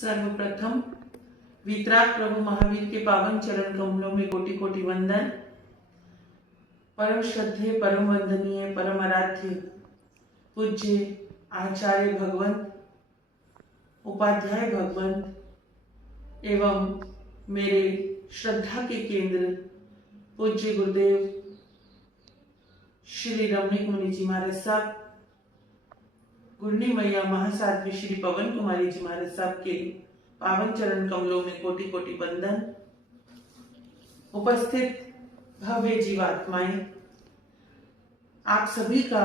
सर्वप्रथम वितराग प्रभु महावीर के पावन चरण कमलों में कोटि कोटि वंदन। परम श्रद्धेय, परम वंदनीय, परम आराध्य पूज्य आचार्य भगवंत, उपाध्याय भगवंत एवं मेरे श्रद्धा के केंद्र पूज्य गुरुदेव श्री रमणीक मुनि जी महाराज साहब, गुरनी मैया महासाध्वी श्री पवन कुमारी जी महाराज साहब के पावन चरण कमलों में कोटि कोटि वंदन। उपस्थित भव्य जीवात्माएं, आप सभी का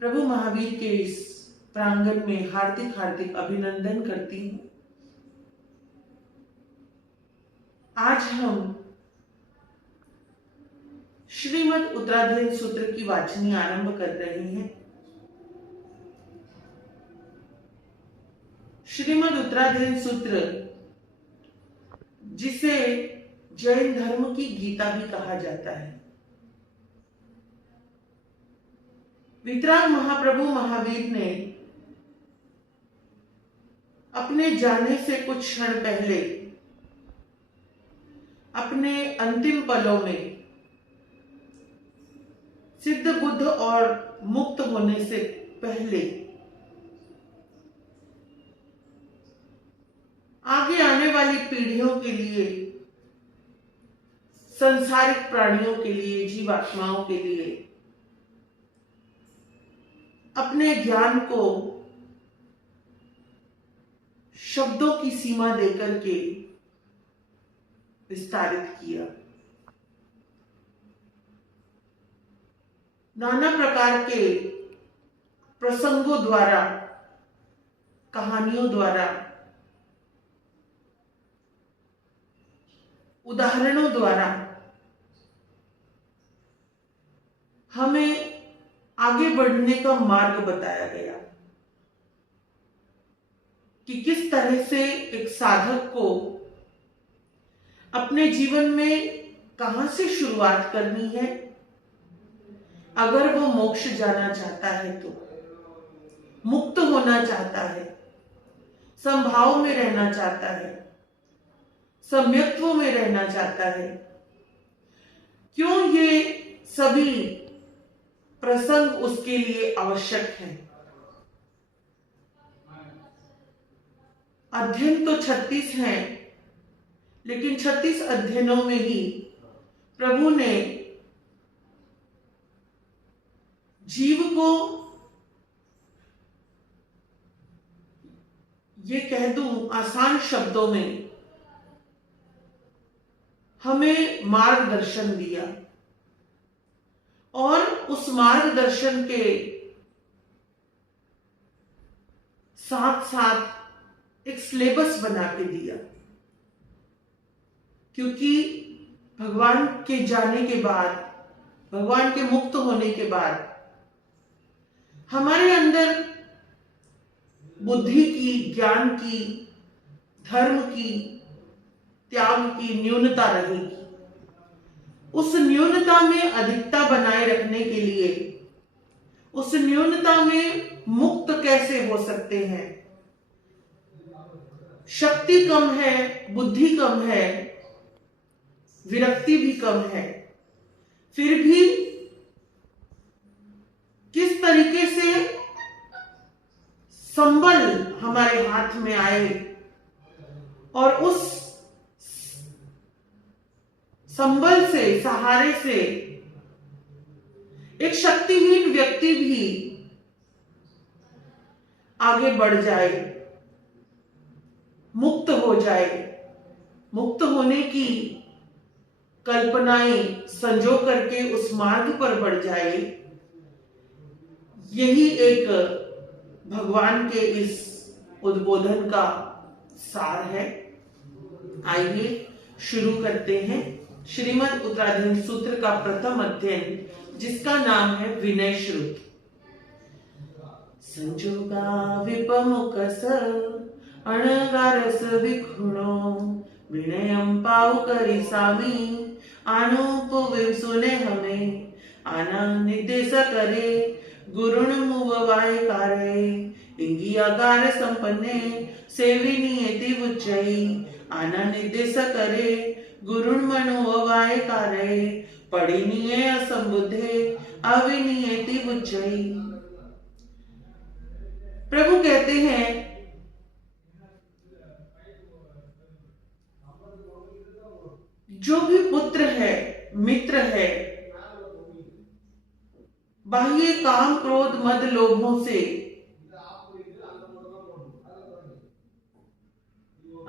प्रभु महावीर के इस प्रांगण में हार्दिक हार्दिक अभिनंदन करती हूं। आज हम श्रीमद् उत्तराध्ययन सूत्र की वाचनी आरंभ कर रहे हैं। श्रीमद् उत्तराध्ययन सूत्र, जिसे जैन धर्म की गीता भी कहा जाता है, वितराग महाप्रभु महावीर ने अपने जाने से कुछ क्षण पहले अपने अंतिम पलों में सिद्ध बुद्ध और मुक्त होने से पहले आगे आने वाली पीढ़ियों के लिए, संसारिक प्राणियों के लिए, जीवात्माओं के लिए अपने ज्ञान को शब्दों की सीमा देकर के विस्तारित किया। नाना प्रकार के प्रसंगों द्वारा, कहानियों द्वारा, उदाहरणों द्वारा हमें आगे बढ़ने का मार्ग बताया गया कि किस तरह से एक साधक को अपने जीवन में कहां से शुरुआत करनी है। अगर वो मोक्ष जाना चाहता है, तो मुक्त होना चाहता है, संभाव में रहना चाहता है, सम्यक्त्व में रहना चाहता है, क्यों ये सभी प्रसंग उसके लिए आवश्यक है। अध्ययन तो 36 हैं, लेकिन 36 अध्ययनों में ही प्रभु ने जीव को, ये कह दूं आसान शब्दों में, हमें मार्गदर्शन दिया और उस मार्गदर्शन के साथ साथ एक सिलेबस बना के दिया। क्योंकि भगवान के जाने के बाद, भगवान के मुक्त होने के बाद हमारे अंदर बुद्धि की, ज्ञान की, धर्म की, त्याग की न्यूनता रहेगी। उस न्यूनता में अधिकता बनाए रखने के लिए, उस न्यूनता में मुक्त कैसे हो सकते हैं। शक्ति कम है, बुद्धि कम है, विरक्ति भी कम है, फिर भी किस तरीके से संबल हमारे हाथ में आए और उस संबल से, सहारे से एक शक्तिहीन व्यक्ति भी आगे बढ़ जाए, मुक्त हो जाए, मुक्त होने की कल्पनाएं संजो करके उस मार्ग पर बढ़ जाए। यही एक भगवान के इस उद्बोधन का सार है। आइए शुरू करते हैं श्रीमद् उत्तराध्ययन सूत्र का प्रथम अध्ययन, जिसका नाम है विनय श्रुति। संजोगा विपमुखस अणगारस विखुणो विनयम पाउ करी सामी आनुप सुने हमें आना निर्देश करे गुरुण मुवाय कारे इंगियागार संपन्ने सेविनीयेति उच्चै आना निर्देश करे गुरुर्मनो अवाय कार्य पढ़िनीय असंबुद्धे अविनीयेति उच्चै। प्रभु कहते हैं जो भी पुत्र है, मित्र है, बाह्य काम क्रोध मद लोभों से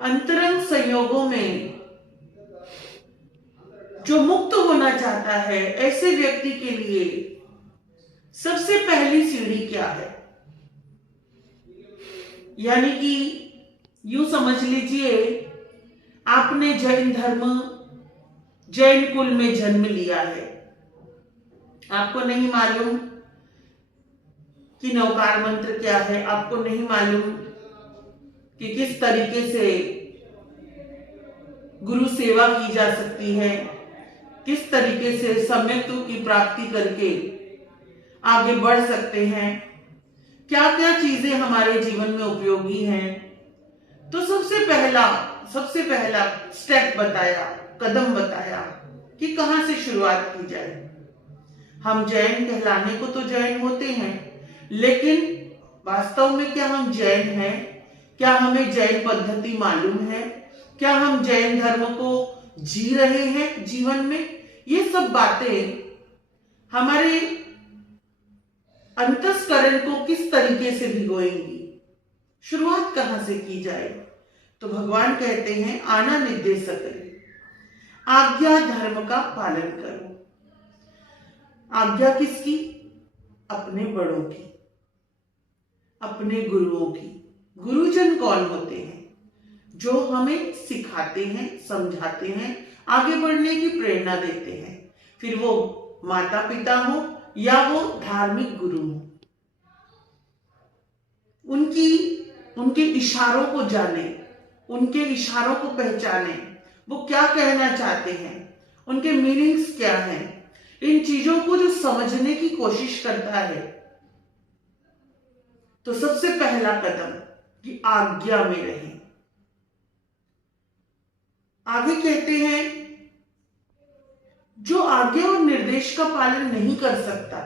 अंतरंग संयोगों में जो मुक्त होना चाहता है, ऐसे व्यक्ति के लिए सबसे पहली सीढ़ी क्या है? यानी कि यूं समझ लीजिए, आपने जैन धर्म, जैन कुल में जन्म लिया है, आपको नहीं मालूम कि नवकार मंत्र क्या है, आपको नहीं मालूम कि किस तरीके से गुरु सेवा की जा सकती है, किस तरीके से सम्यक्त्व की प्राप्ति करके आगे बढ़ सकते हैं, क्या क्या चीजें हमारे जीवन में उपयोगी हैं। तो सबसे पहला स्टेप बताया, कदम बताया कि कहां से शुरुआत की जाए। हम जैन कहलाने को तो जैन होते हैं, लेकिन वास्तव में क्या हम जैन हैं? क्या हमें जैन पद्धति मालूम है? क्या हम जैन धर्म को जी रहे हैं जीवन में? ये सब बातें हमारे अंतस्करण को किस तरीके से भिगोएंगी? शुरुआत कहां से की जाए? तो भगवान कहते हैं आना निर्देश करें, आज्ञा धर्म का पालन करो। आज्ञा किसकी? अपने बड़ों की, अपने गुरुओं की। गुरुजन कौन होते हैं? जो हमें सिखाते हैं, समझाते हैं, आगे बढ़ने की प्रेरणा देते हैं। फिर वो माता पिता हो या वो धार्मिक गुरु हो, उनके इशारों को जाने, उनके इशारों को पहचाने, वो क्या कहना चाहते हैं, उनके मीनिंग्स क्या हैं, इन चीजों को जो समझने की कोशिश करता है, तो सबसे पहला कदम कि आज्ञा में रहें। आगे कहते हैं जो आज्ञा और निर्देश का पालन नहीं कर सकता,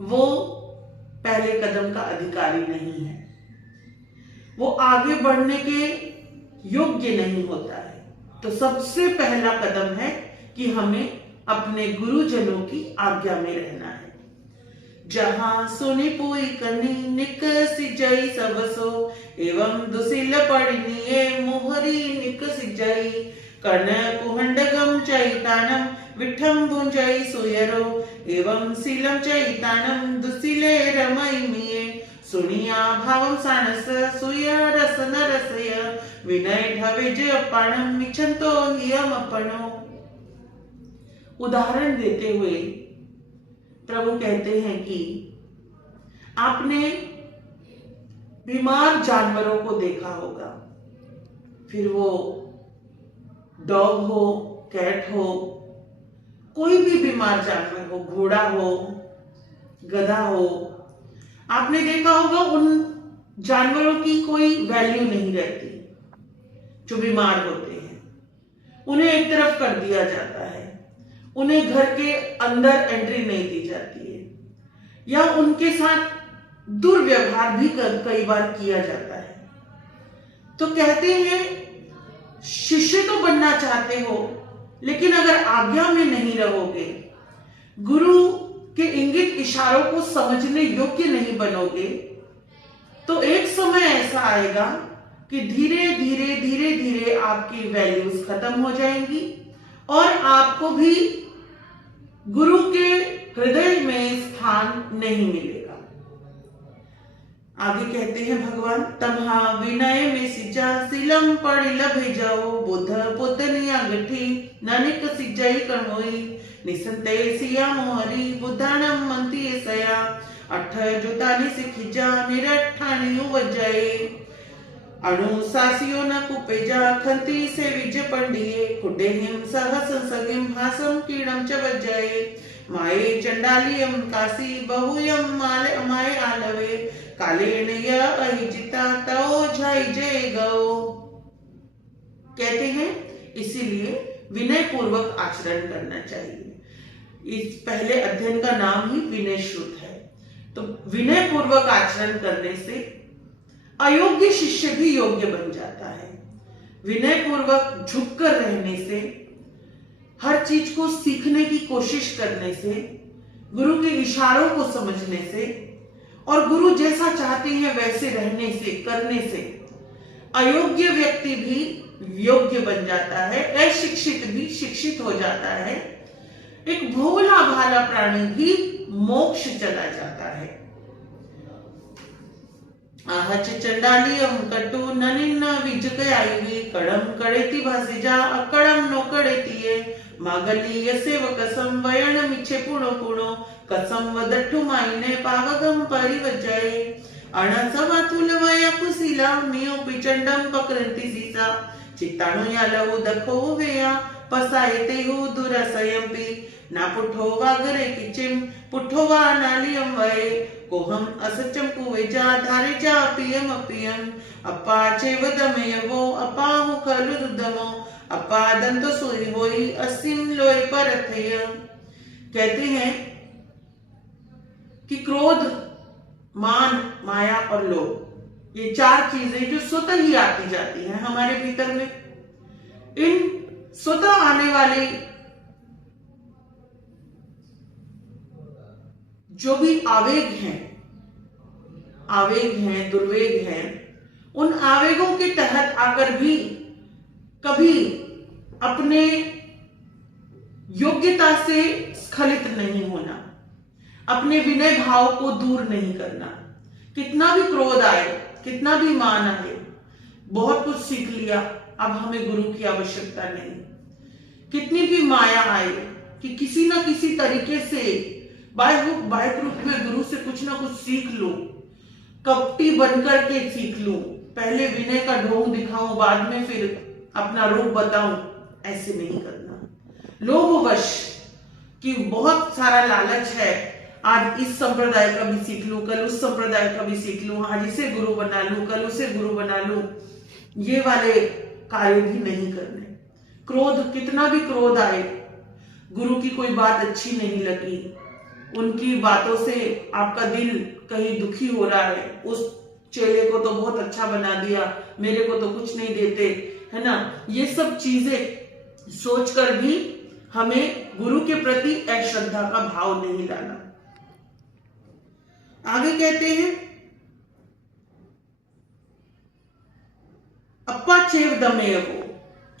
वो पहले कदम का अधिकारी नहीं है, वो आगे बढ़ने के योग्य नहीं होता है। तो सबसे पहला कदम है कि हमें अपने गुरुजनों की आज्ञा में रहना है। जहां सुनी पुई कनी निकसि जई सबसो एवं दुसिल पड़निये मोहरी निकसि जई कर्ण कुहंडगम चैतानम विठम भुंजई सुयरो एवं सीलम चैतानम दुसिले रमई मिये सुनिया भावम सानस सुय रसन रसय विनय ढवेज अपणम मिछंतो हियम अपनो। उदाहरण देते हुए प्रभु कहते हैं कि आपने बीमार जानवरों को देखा होगा, फिर वो डॉग हो, कैट हो, कोई भी बीमार जानवर हो, घोड़ा हो, गधा हो, आपने देखा होगा उन जानवरों की कोई वैल्यू नहीं रहती। जो बीमार होते हैं उन्हें एक तरफ कर दिया जाता है, उन्हें घर के अंदर एंट्री नहीं दी जाती है, या उनके साथ दुर्व्यवहार भी कई बार किया जाता है। तो कहते हैं शिष्य तो बनना चाहते हो, लेकिन अगर आज्ञा में नहीं रहोगे, गुरु के इंगित इशारों को समझने योग्य नहीं बनोगे, तो एक समय ऐसा आएगा कि धीरे धीरे धीरे धीरे आपकी वैल्यूज खत्म हो जाएंगी और आपको भी गुरु के हृदय में स्थान नहीं मिलेगा। आगे कहते हैं भगवान तम्हा विनय में सिजा सिलम पड़ी लभे जाओ बुध पुतनिया गठी नानिक सिजाई कर्मोई निसंते सिया मोहरी बुद्धानम मंती सया अठ जुतानी सिखिजा निरठानी वजाए अणुसासियो न कुपेजा खंती से विज पंडिये खुडे हिम सहस सगिम हासम कीड़म च वजाए माये चंडालियम कासी बहुयम माले माये आलवे कालेन य अहिजिता तओ झाई जय गो। कहते हैं इसीलिए विनय पूर्वक आचरण करना चाहिए। इस पहले अध्ययन का नाम ही विनय श्रुत है। तो विनय पूर्वक आचरण करने से अयोग्य शिष्य भी योग्य बन जाता है। विनय पूर्वक झुककर रहने से, हर चीज को सीखने की कोशिश करने से, गुरु के इशारों को समझने से और गुरु जैसा चाहते हैं वैसे रहने से, करने से अयोग्य व्यक्ति भी योग्य बन जाता है, अशिक्षित भी शिक्षित हो जाता है, एक भोला भाला प्राणी भी मोक्ष चला जाता है। आहच चंडालियम कटु ननिन्न विजकयायि कड़म कड़ेति भासिजा अकड़म नो कड़ेतिये मागलीय सेवकसम वयण मिच्छे पुणो पुणो कसम वदट्टु माइने पावगम परिवजये अणसवातुल वया कुशिला मियो पिचंडम पक्रंति सीसा चित्ताणु यालवु दखो वेया पसायते हु दुरसयंपि ना पुठो वागरे किचिम पुठो वा नालियम वये कोहम असचम कुवेजा धारेजा पियम अपियम अपा चेवदमयवो अपाहु खलु दुदमो अपा दंत सोई होई असीम लोय परथय। कहते हैं कि क्रोध, मान, माया और लोभ, ये चार चीजें जो स्वतः ही आती जाती हैं हमारे भीतर में, इन स्वतः आने वाले जो भी आवेग हैं, दुर्वेग हैं, उन आवेगों के तहत आकर भी कभी अपने योग्यता से स्खलित नहीं होना, अपने विनय भाव को दूर नहीं करना। कितना भी क्रोध आए, कितना भी मान आए, बहुत कुछ सीख लिया, अब हमें गुरु की आवश्यकता नहीं। कितनी भी माया आए कि किसी ना किसी तरीके से बाय हुक बाय क्रुक में गुरु से कुछ ना कुछ सीख लो, कपटी बनकर के सीख लो, पहले विनय का ढोंग दिखाऊं, बाद में फिर अपना रूप बताऊं, ऐसे नहीं करना। लोभवश कि बहुत सारा लालच है, आज इस संप्रदाय का भी सीख लूं, कल उस संप्रदाय का भी सीख लूं, आज इसे गुरु बना लूं, कल उसे गुरु बना लूं, ये वाले कार्य भी नहीं करने। क्रोध, कितना भी क्रोध आए, गुरु की कोई बात अच्छी नहीं लगी, उनकी बातों से आपका दिल कहीं दुखी हो रहा है, उस चेले को तो बहुत अच्छा बना दिया, मेरे को तो कुछ नहीं देते, है ना, ये सब चीजें सोचकर भी हमें गुरु के प्रति अश्रद्धा का भाव नहीं लाना। आगे कहते हैं अपा चेव दमेयवो,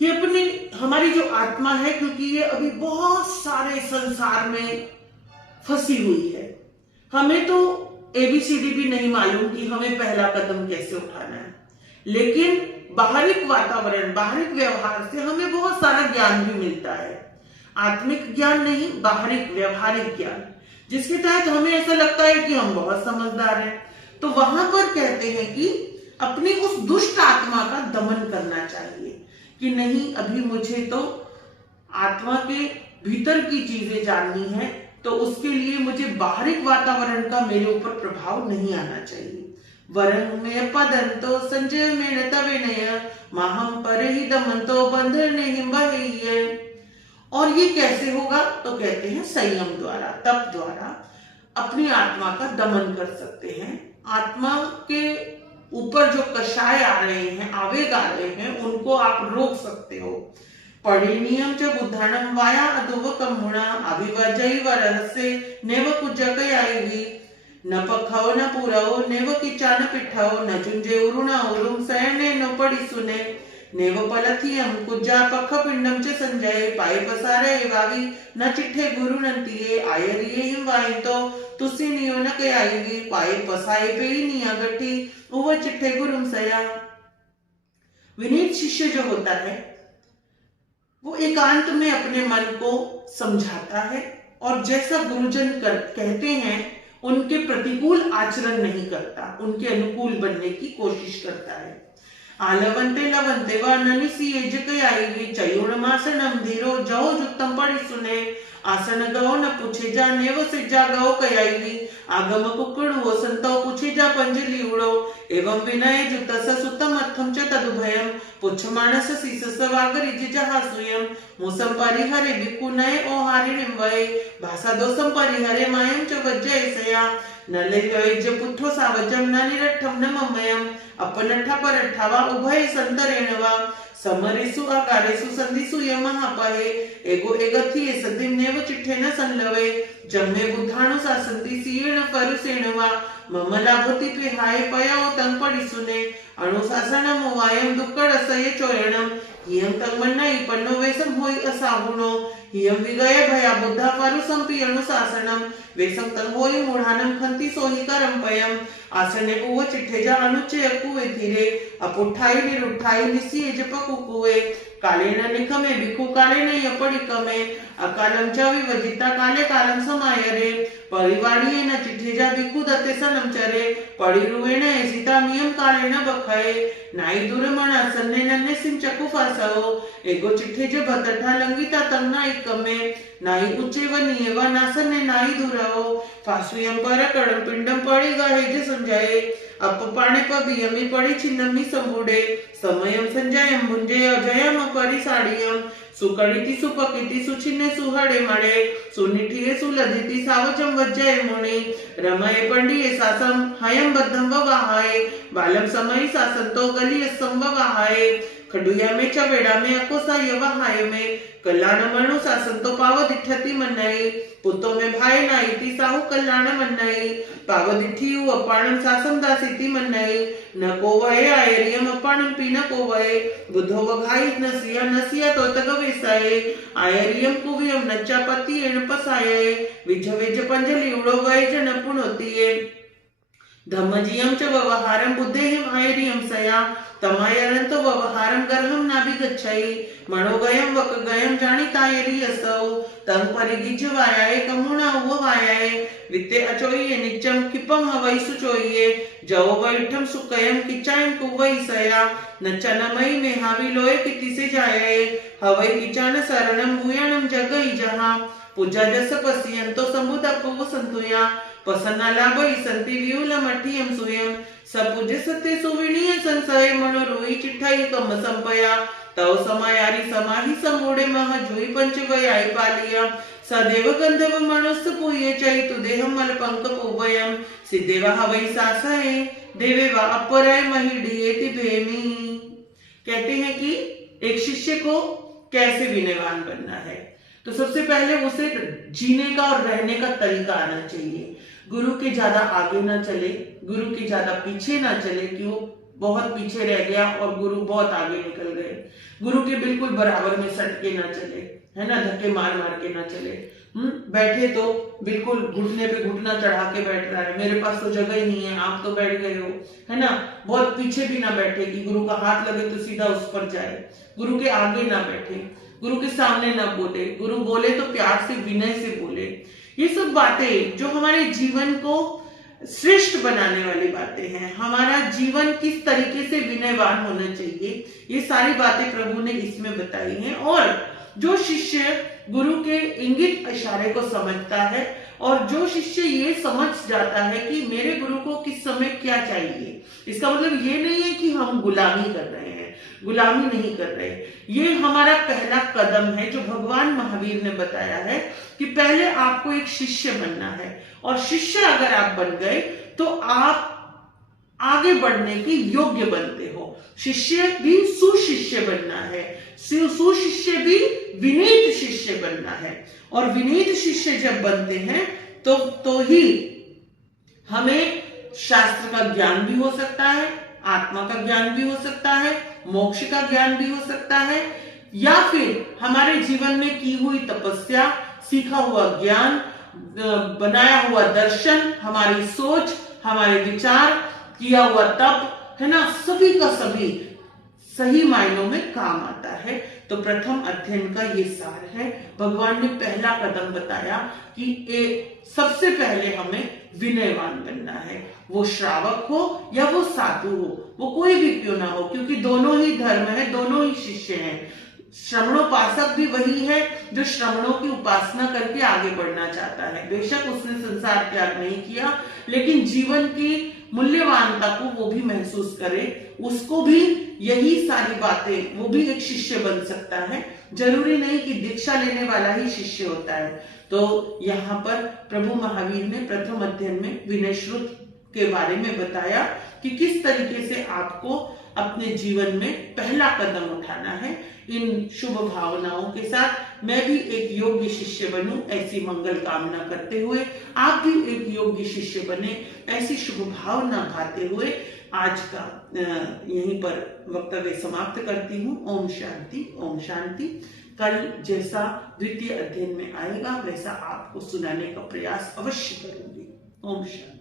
कि अपनी हमारी जो आत्मा है, क्योंकि ये अभी बहुत सारे संसार में फंसी हुई है, हमें तो एबीसीडी भी नहीं मालूम कि हमें पहला कदम कैसे उठाना है, लेकिन बाहरिक वातावरण, बाहरिक व्यवहार से हमें बहुत सारा ज्ञान भी मिलता है। आत्मिक ज्ञान नहीं, बाहरिक व्यवहारिक ज्ञान, जिसके तहत हमें ऐसा लगता है कि हम बहुत समझदार हैं। तो वहां पर कहते हैं कि अपनी उस दुष्ट आत्मा का दमन करना चाहिए कि नहीं, अभी मुझे तो आत्मा के भीतर की चीजें जाननी है, तो उसके लिए मुझे बाहरिक वातावरण का मेरे ऊपर प्रभाव नहीं आना चाहिए। वरं में पदंतो संजय में न तवे नय माहम पर ही दमंतो बंधन नहीं बहिये। और ये कैसे होगा? तो कहते हैं संयम द्वारा, तप द्वारा अपनी आत्मा का दमन कर सकते हैं। आत्मा के ऊपर जो कषाय आ रहे हैं, आवेग आ रहे हैं, उनको आप रोक सकते हो। परिणीयम च बुद्धाणम वाया अदुवकम मुणा अभिवजैव रहस्य नेव कुजकयायि न पखौ न पुरौ नेव किचा न पिठौ न चुंजे उरुणा उरुम सयने न पड़ी सुने नेव पलथियम कुजा पख पिंडम च संजय पाए पसारे वावी न चिट्ठे गुरु नंतिये आयरिये हिम वाइतो तुसी नियो न के आएगी पाए पसाए पे निया गठी उव चिट्ठे गुरुम सया। विनीत शिष्य जो होता है वो एकांत में अपने मन को समझाता है और जैसा गुरुजन कहते हैं उनके प्रतिकूल आचरण नहीं करता, उनके अनुकूल बनने की कोशिश करता है। आलवंते लवंते व ननिसी यजकयायि चयुण मासनम धीरो जहो जुक्तम पड़ी सुने आसन गओ न पूछे जा नेव सिज्जा गओ कयाई आगम कुक्कुड़ो संतो पूछे जा पंजली उड़ो एवं विनय जुतस सुत मत्थम च तदुभयम पुच्छ मानस शीस सवागरि जिजहा सुयम मुसम परिहरे विकुनय ओ हारिणिम वये भाषा दोषम परिहरे मायम च वज्जय सया नले वैज्य पुत्रो सावजम न निरठम न ममयम अपनठा परठा उभय संतरेणवा समरेसु आकारेसु संधिसु यमः पहे एगो एगथि सदिन्नेव चिट्ठेन संलवे जम्मे बुद्धाणु सासंति सीण फरुसेणवा मम लाभति त्विहाय पयाओ तंग पडिसुने अणुशासनम वायम दुक्कड़सये चोयणम हियं तंगमन्नाई पन्नो वेसम होई असाहुणो हियं विगय भया बुद्धा फरुसंपि अणुशासनम वेसम तंग होई मूढ़ानम खंति सोहि करंपयम आसने उव चिट्ठेजा अनुच्चय कुवे धीरे अपुठाई निरुठाई निसी जपकुकुवे कालेन निखमे भिखु कालेन यपडिकमे अकालम च विवजिता काले कालम समायरे परिवाड़ीयेन चिट्ठेजा भिखु दत्ते सनम चरे पडिरुवेण एसिता मियम कालेन बखये नाई दुरमणा सन्ने नन्ने सिंचकु फासओ एगो चिट्ठेज भतठा लंगिता तंगना इकमे नाई उच्चे वनिये व नासन्ने नाई दुरओ फासुयम पर कड़म पिंडम पड़ी गहे जे संजये अप पाणे पबियमी पड़ी छिन्नमी संबुडे समयम संजयम भुंजे अजयम परिसाडियम सुकड़िति सुपकिति सुछिन्ने सुहड़े मड़े सुनिठिये सुलदिति सावचम वज्जय मुनि रमये पंडिये सासम हयम बद्धम ववाहाय बालम समयी सासंतो गलिय संववाहाय खडुया में चवेड़ा में अकोसा यवाहाय में कल्याण मनु सासंतो पावदिठति मन्नई पुतो में भाई नाईति साहु कल्याण मन्नई पावदिठी अपाणम सासम दासीति मन्नई न कोवये आयरियम अपाणम पीन कोवये बुद्धो वघाई नसिया नसिया तो तग वेसाये आयरियम कुवियम नच्चा पति एण पसाये विज विज पंजली उड़ो वये जन पुनोतिये धम्मजियम च व्यवहारम बुद्धेहिम आयरियम सया तमायरंतो व्यवहारम गर्भम नाभिगच्छति मनोगयम वकगयम जानितायरि असौ तंग परिगिज वायाय कमुणा उव वायाय वित्ते अचोये निच्चम किपम हवै सुचोये जव वैठम सुकयम किचायम कुवै सया नचनमय में हावि लोय किति से जाये हवै किचान शरणम भूयाणम जगई जहां पूजा जस पसियंतो समुदप्पु संतुया पसन्ना लाभई संति व्यूल मठियम सुयम सपुज सते सुविणीय संशय मनो रोई चिठाई कम संपया तव समायारी समाहि समोड़े मह जोई पंच वयाई पालिया सदेव गंधव मनुष्य पुये चैतु देहम मल पंक पुवयम सिदेवा हवै सासये देवे वा अपराय महिडियेति भेमी। कहते हैं कि एक शिष्य को कैसे विनयवान बनना है, तो सबसे पहले उसे जीने का और रहने का तरीका आना चाहिए। गुरु के ज्यादा आगे ना चले, गुरु के ज्यादा पीछे ना चले कि वो बहुत पीछे रह गया और गुरु बहुत आगे निकल गए। गुरु के बिल्कुल बराबर में सट के ना चले, है ना, धक्के मार मार के ना चले। बैठे तो बिल्कुल घुटने पे घुटना चढ़ा के बैठ रहा है, मेरे पास तो जगह ही नहीं है, आप तो बैठ गए हो, है ना। बहुत पीछे भी ना बैठे कि गुरु का हाथ लगे तो सीधा उस पर जाए। गुरु के आगे ना बैठे, गुरु के सामने ना बोले, गुरु बोले तो प्यार से विनय से बोले। ये सब बातें जो हमारे जीवन को श्रेष्ठ बनाने वाली बातें हैं, हमारा जीवन किस तरीके से विनयवान होना चाहिए, ये सारी बातें प्रभु ने इसमें बताई हैं। और जो शिष्य गुरु के इंगित इशारे को समझता है और जो शिष्य ये समझ जाता है कि मेरे गुरु को किस समय क्या चाहिए, इसका मतलब ये नहीं है कि हम गुलामी कर रहे हैं, गुलामी नहीं कर रहे। ये हमारा पहला कदम है जो भगवान महावीर ने बताया है कि पहले आपको एक शिष्य बनना है, और शिष्य अगर आप बन गए तो आप आगे बढ़ने के योग्य बनते हो। शिष्य भी सुशिष्य बनना है, सुशिष्य भी विनीत शिष्य बनना है, और विनीत शिष्य जब बनते हैं तो ही हमें शास्त्र का ज्ञान भी हो सकता है, आत्मा का ज्ञान भी हो सकता है, मोक्ष का ज्ञान भी हो सकता है, या फिर हमारे जीवन में की हुई तपस्या, सीखा हुआ ज्ञान, बनाया हुआ दर्शन, हमारी सोच, हमारे विचार, किया हुआ तप, है ना, सभी का सभी सही मायनों में काम आता है। तो प्रथम अध्ययन का ये सार है। भगवान ने पहला कदम बताया कि सबसे पहले हमें विनयवान बनना है, वो श्रावक हो या वो साधु हो, वो कोई भी क्यों ना हो, क्योंकि दोनों ही धर्म है, दोनों ही शिष्य हैं। श्रवणोपासक भी वही है जो श्रवणों की उपासना करके आगे बढ़ना चाहता है। बेशक उसने संसार त्याग नहीं किया, लेकिन जीवन की मूल्यवानता को वो भी महसूस करे, उसको भी यही सारी बातें, वो भी एक शिष्य बन सकता है। जरूरी नहीं कि दीक्षा लेने वाला ही शिष्य होता है। तो यहाँ पर प्रभु महावीर ने प्रथम अध्ययन में विनय श्रुत के बारे में बताया कि किस तरीके से आपको अपने जीवन में पहला कदम उठाना है। इन शुभ भावनाओं के साथ मैं भी एक योग्य शिष्य बनूं, ऐसी मंगल कामना करते हुए आप भी एक योग्य शिष्य बने, ऐसी शुभ भावना खाते हुए आज का यहीं पर वक्तव्य समाप्त करती हूँ। ओम शांति, ओम शांति। कल जैसा द्वितीय अध्ययन में आएगा वैसा आपको सुनाने का प्रयास अवश्य करूंगी। ओम शांति।